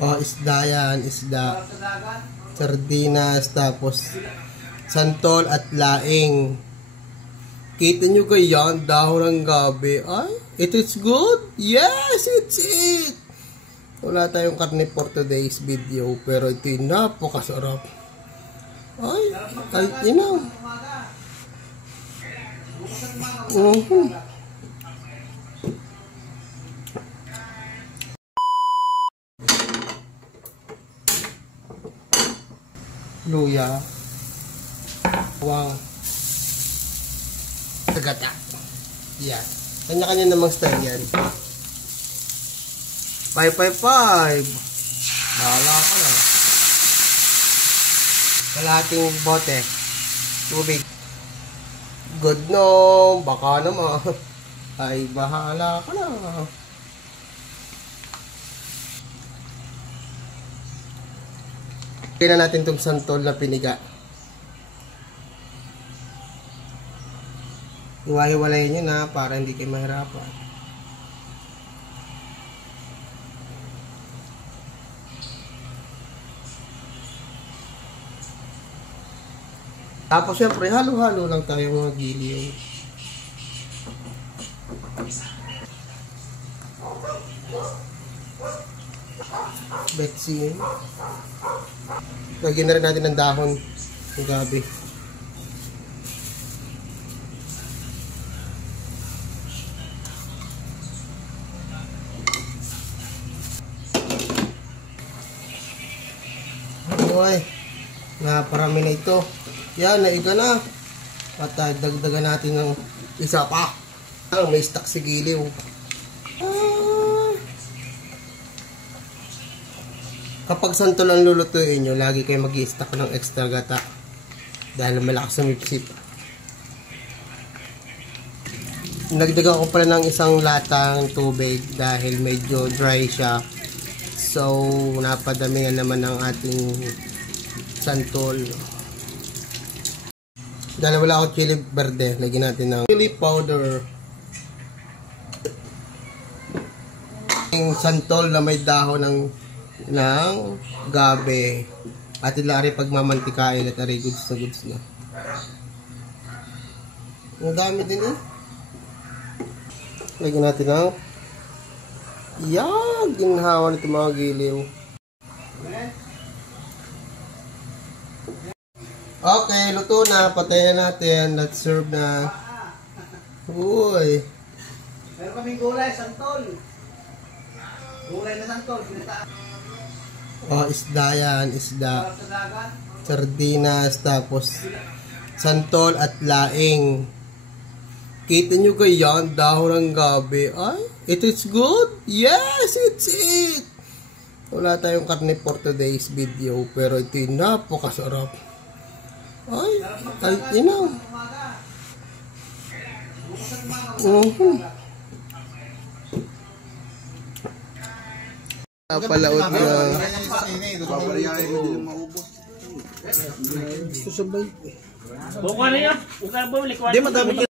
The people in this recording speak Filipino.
Oh, isda yan, isda. Sardinas, tapos santol at laing. Kita nyo kaya ang dahon ng gabi? Ay, it is good? Yes, it's it! Wala tayong karne for today's video, pero ito'y napakasarap. Ay, yun na. Luya. Wow. Tagata. Yan. Kanya-kanya namang style yan. 555. Bahala ka na. Kalahating bote. Tubig. Good no. Baka naman. Ay, bahala ka na. Kaya na natin itong santol na piniga. Iwahiwalayin nyo na para hindi kayo mahirapan. Tapos syempre, halo-halo lang tayo mga giliw. Betsin. Lagyan na rin natin ng dahon ng gabi. Okay, naparami na ito. Yan, naiga na. At dagdagan natin ng isa pa. May stock si giliw. Kapag santol ang lulutuin nyo, lagi kayo mag-i-stock ng extra gata. Dahil malakas na mipsip. Nagdagan ko pala ng isang latang tubig dahil medyo dry siya. So, napadami nga naman ang ating santol. Dahil wala ako chili verde, lagyan natin ng chili powder. Yung santol na may dahon ng gabi. At ilari pagmamantikain at ari goods na. Ang dami din eh. Lagyan natin ng ginhawa nito mga giliw. Okay, luto na. Patayin natin. Let's serve na. Uy. Meron kaming gulay, santol. Gulay na santol. Oh, isda yan, isda. Sardinas, tapos santol at laing. Kita nyo kaya ang dahon ng gabi? Ay, it is good? Yes, it's it! Wala tayong karne for today's video, pero ito'y napakasarap. Ay, yun na. Palaot na. Buka na yan. Buka ba?